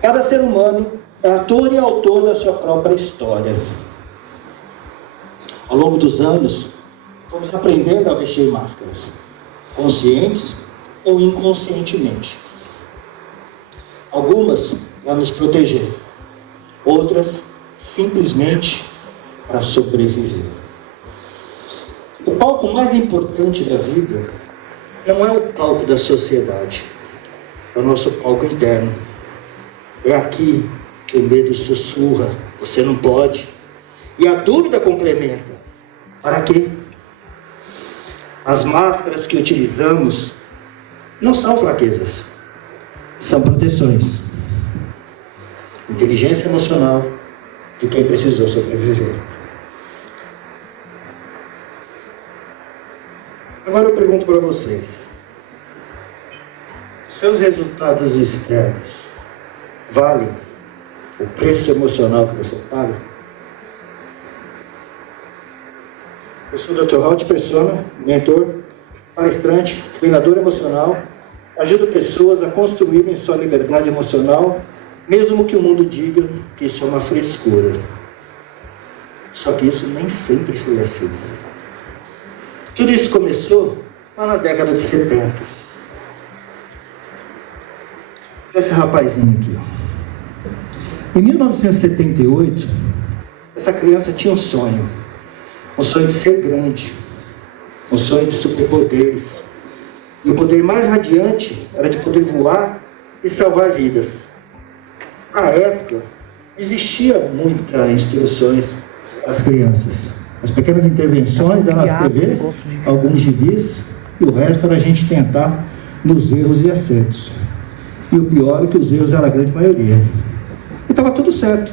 Cada ser humano é ator e autor da sua própria história. Ao longo dos anos, fomos aprendendo a vestir máscaras, conscientes ou inconscientemente. Algumas para nos proteger, outras simplesmente para sobreviver. O palco mais importante da vida não é o palco da sociedade, é o nosso palco interno. É aqui que o medo sussurra, você não pode, e a dúvida complementa, para quê? As máscaras que utilizamos não são fraquezas, são proteções. Inteligência emocional de quem precisou sobreviver. Agora eu pergunto para vocês: seus resultados externos valem o preço emocional que você paga? Eu sou o Dr. Raul Persona, mentor, palestrante, treinador emocional. Ajudo pessoas a construírem sua liberdade emocional, mesmo que o mundo diga que isso é uma frescura. Só que isso nem sempre foi assim. Tudo isso começou lá na década de 70. Esse rapazinho aqui. Em 1978, essa criança tinha um sonho de ser grande, um sonho de superpoderes. E o poder mais radiante era de poder voar e salvar vidas. À época, não existia muitas instruções para as crianças. As pequenas intervenções eram nas TVs, alguns gibis, e o resto era a gente tentar nos erros e acertos. E o pior é que os erros eram a grande maioria. E estava tudo certo.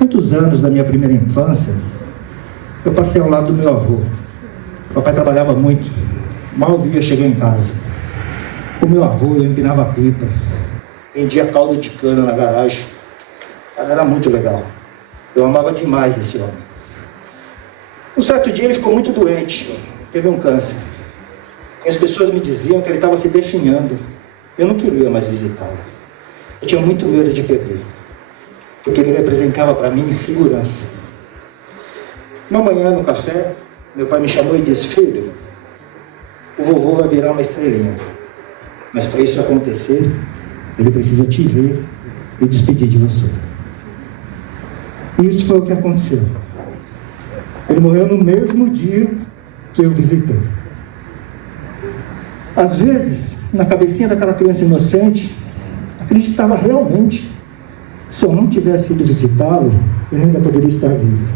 Muitos anos da minha primeira infância, eu passei ao lado do meu avô. Papai trabalhava muito, mal via chegar em casa. Com meu avô eu empinava pipa, vendia caldo de cana na garagem. Cara, era muito legal. Eu amava demais esse homem. Um certo dia ele ficou muito doente, teve um câncer. E as pessoas me diziam que ele estava se definhando. Eu não queria mais visitá-lo. Eu tinha muito medo de perder, porque ele representava para mim insegurança. Uma manhã no café, meu pai me chamou e disse: filho, o vovô vai virar uma estrelinha, mas para isso acontecer, ele precisa te ver e despedir de você. E isso foi o que aconteceu. Ele morreu no mesmo dia que eu visitei. Às vezes, na cabecinha daquela criança inocente, acreditava realmente, se eu não tivesse ido visitá-lo, ele ainda poderia estar vivo.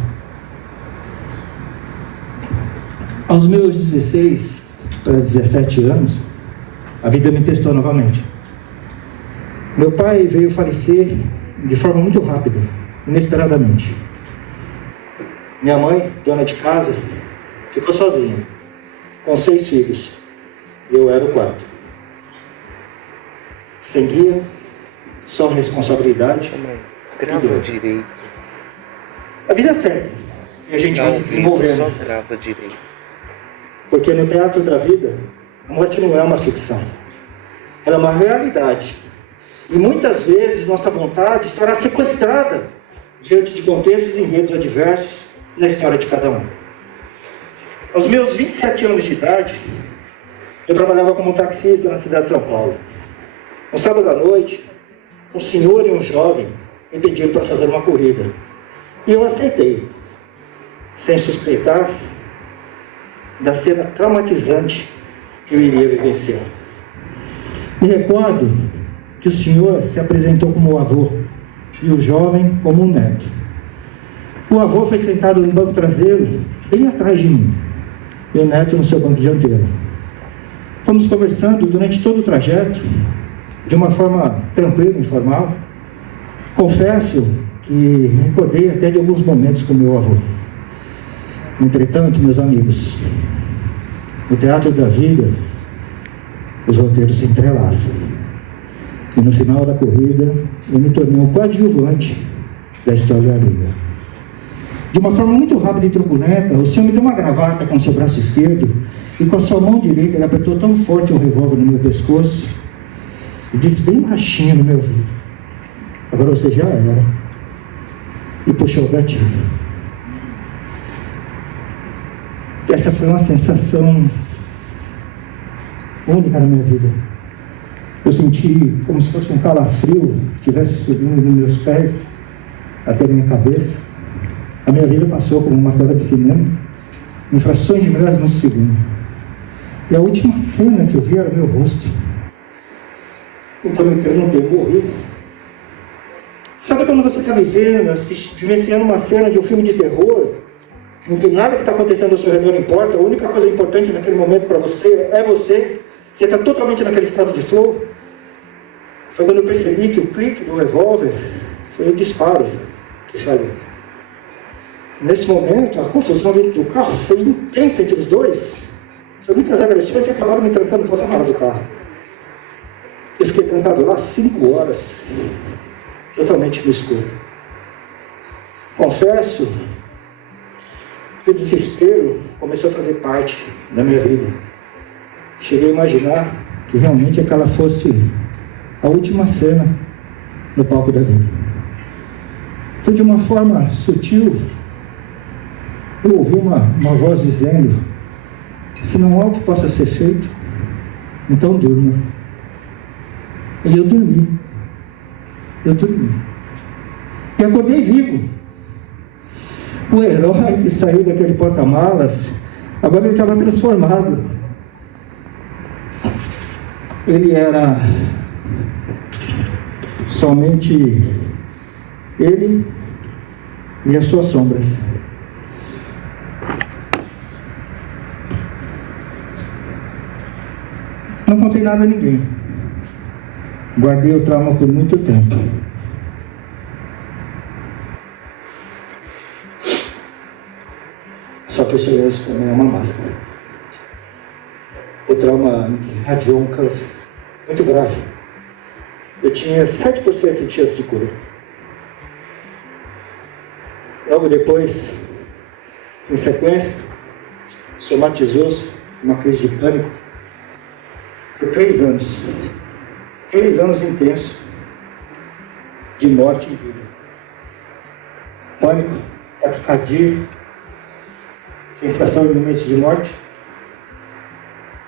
Aos meus 16 para 17 anos, a vida me testou novamente. Meu pai veio falecer de forma muito rápida, inesperadamente. Minha mãe, dona de casa, ficou sozinha, com 6 filhos. E eu era o quarto. Sem guia, só responsabilidade. Grava direito. A vida é séria. E a gente vai se desenvolvendo. Só grava direito. Porque no teatro da vida, a morte não é uma ficção. Ela é uma realidade. E muitas vezes nossa vontade será sequestrada diante de contextos e enredos adversos na história de cada um. Aos meus 27 anos de idade, eu trabalhava como taxista na cidade de São Paulo. Um sábado à noite, um senhor e um jovem me pediram para fazer uma corrida. E eu aceitei, sem suspeitar da cena traumatizante que eu iria vivenciar. Me recordo que o senhor se apresentou como o avô e o jovem como um neto. O avô foi sentado no banco traseiro, bem atrás de mim, e o neto no seu banco dianteiro. Fomos conversando durante todo o trajeto, de uma forma tranquila, informal. Confesso que recordei até de alguns momentos com meu avô. Entretanto, meus amigos, no teatro da vida, os roteiros se entrelaçam. E no final da corrida, eu me tornei um coadjuvante da história da vida. De uma forma muito rápida e turbulenta, o senhor me deu uma gravata com o seu braço esquerdo e com a sua mão direita ele apertou tão forte um revólver no meu pescoço e disse bem baixinho no meu ouvido: agora você já era. E puxou o gatilho. Essa foi uma sensação única na minha vida. Eu senti como se fosse um calafrio que estivesse subindo nos meus pés até a minha cabeça. A minha vida passou como uma tela de cinema, em frações de milésimos de segundo. E a última cena que eu vi era meu rosto. Então eu me perguntei: morri? Sabe quando você está vivenciando uma cena de um filme de terror, em que nada que está acontecendo ao seu redor importa, a única coisa importante naquele momento para você é você está totalmente naquele estado de flow? Foi quando eu percebi que o clique do revólver foi o disparo que falhou. Nesse momento, a confusão dentro do carro foi intensa entre os dois. Foi muitas agressões e acabaram me trancando para fora do carro. Eu fiquei trancado lá 5 horas, totalmente no escuro. Confesso que o desespero começou a fazer parte da minha vida. Cheguei a imaginar que realmente aquela fosse a última cena no palco da vida. Então, de uma forma sutil, eu ouvi uma voz dizendo: se não há o que possa ser feito, então durma. E eu dormi. E acordei vivo. O herói que saiu daquele porta-malas, agora ele estava transformado. Ele era somente ele e as suas sombras. Não contei nada a ninguém. Guardei o trauma por muito tempo. Só que o silêncio também é uma máscara. O trauma me desencadeou um câncer muito grave. Eu tinha 7% de chance de cura. Logo depois, em sequência, somatizou-se uma crise de pânico. Por 3 anos. 3 anos intensos de morte e vida. Pânico, taquicardia, sensação iminente de morte.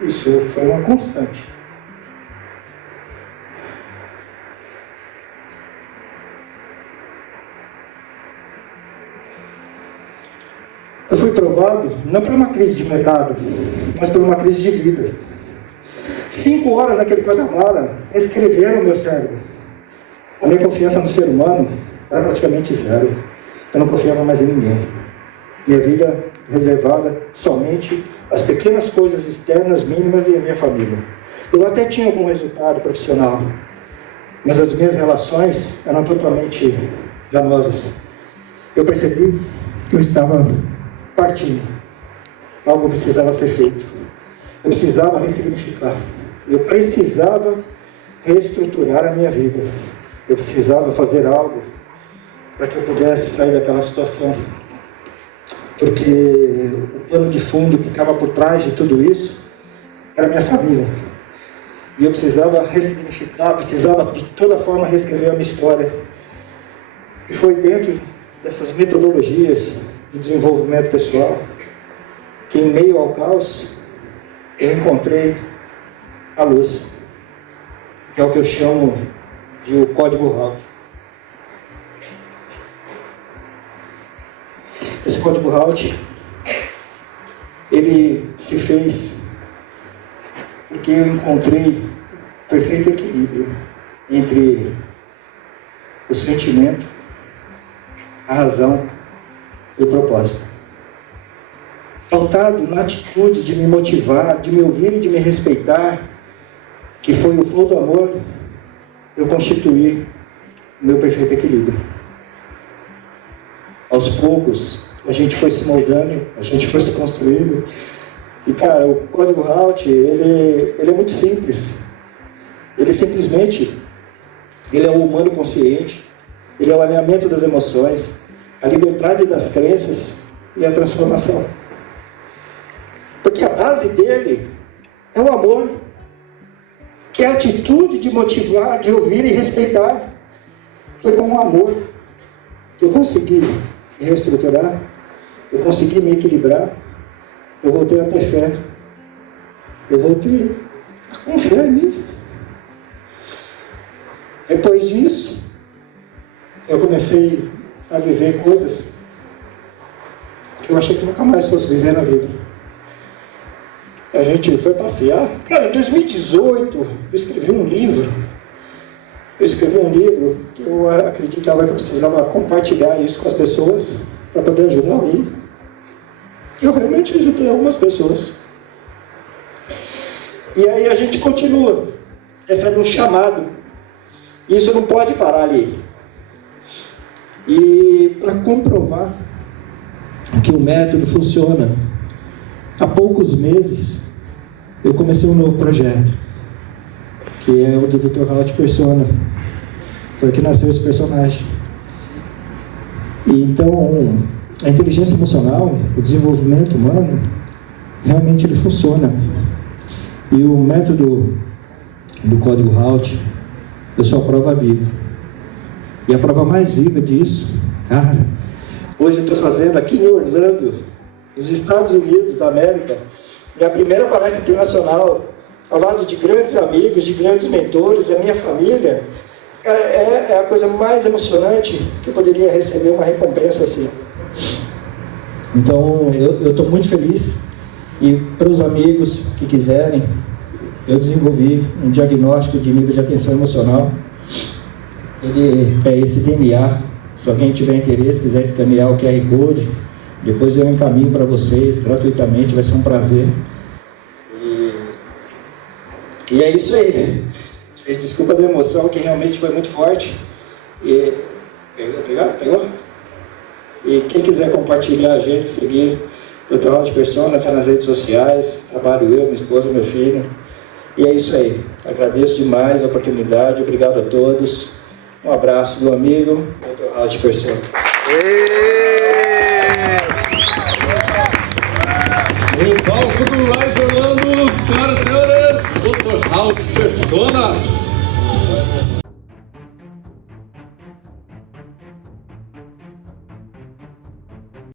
Isso foi uma constante. Eu fui provado não por uma crise de mercado, mas por uma crise de vida. 5 horas naquele porta-mala escreveram o meu cérebro. A minha confiança no ser humano era praticamente zero. Eu não confiava mais em ninguém. Minha vida reservada somente às pequenas coisas externas, mínimas, e à minha família. Eu até tinha algum resultado profissional, mas as minhas relações eram totalmente danosas. Eu percebi que eu estava partindo. Algo precisava ser feito. Eu precisava ressignificar. Eu precisava reestruturar a minha vida. Eu precisava fazer algo para que eu pudesse sair daquela situação. Porque o plano de fundo que estava por trás de tudo isso era a minha família. E eu precisava ressignificar, precisava de toda forma reescrever a minha história. E foi dentro dessas metodologias de desenvolvimento pessoal que, em meio ao caos, eu encontrei a luz, que é o que eu chamo de o código Raut. Esse código Raut, ele se fez porque eu encontrei perfeito equilíbrio entre o sentimento, a razão e o propósito. Pautado na atitude de me motivar, de me ouvir e de me respeitar, que foi o flow do amor, eu constituí o meu perfeito equilíbrio. Aos poucos, a gente foi se moldando, a gente foi se construindo. E, cara, o código Raut, ele é muito simples. Ele simplesmente, ele é o humano consciente, ele é o alinhamento das emoções, a liberdade das crenças e a transformação. Porque a base dele é o amor. que é a atitude de motivar, de ouvir e respeitar. Foi com o amor que eu consegui me reestruturar, eu consegui me equilibrar, eu voltei a ter fé, eu voltei a confiar em mim. Depois disso, eu comecei a viver coisas que eu achei que nunca mais fosse viver na vida. A gente foi passear. Cara, em 2018, eu escrevi um livro. Que eu acreditava que eu precisava compartilhar isso com as pessoas para poder ajudar alguém. Eu realmente ajudei algumas pessoas. E aí a gente continua recebe um chamado. Isso não pode parar ali. E para comprovar que o método funciona, há poucos meses eu comecei um novo projeto, que é o do Dr. Halt Persona. Foi que nasceu esse personagem. E então, a inteligência emocional, o desenvolvimento humano, realmente ele funciona. E o método do Código Halt, eu sou a prova viva. E a prova mais viva disso, cara, hoje eu estou fazendo aqui em Orlando, nos Estados Unidos da América, minha primeira palestra internacional, ao lado de grandes amigos, de grandes mentores, da minha família. Cara, é a coisa mais emocionante que eu poderia receber uma recompensa assim. Então, eu estou muito feliz. E para os amigos que quiserem, eu desenvolvi um diagnóstico de nível de atenção emocional. Ele é esse DNA. Se alguém tiver interesse, quiser escanear o QR Code, depois eu encaminho para vocês gratuitamente, vai ser um prazer. E é isso aí. Vocês desculpem da emoção, que realmente foi muito forte. E pegou? E quem quiser compartilhar a gente, seguir o Dr. Halt Persona, está nas redes sociais, trabalho eu, minha esposa, meu filho. E é isso aí. Agradeço demais a oportunidade, obrigado a todos. Um abraço do amigo, Dr. Halt Persona. No palco do Rise Orlando, senhoras e senhores, Dr. Halt Persona.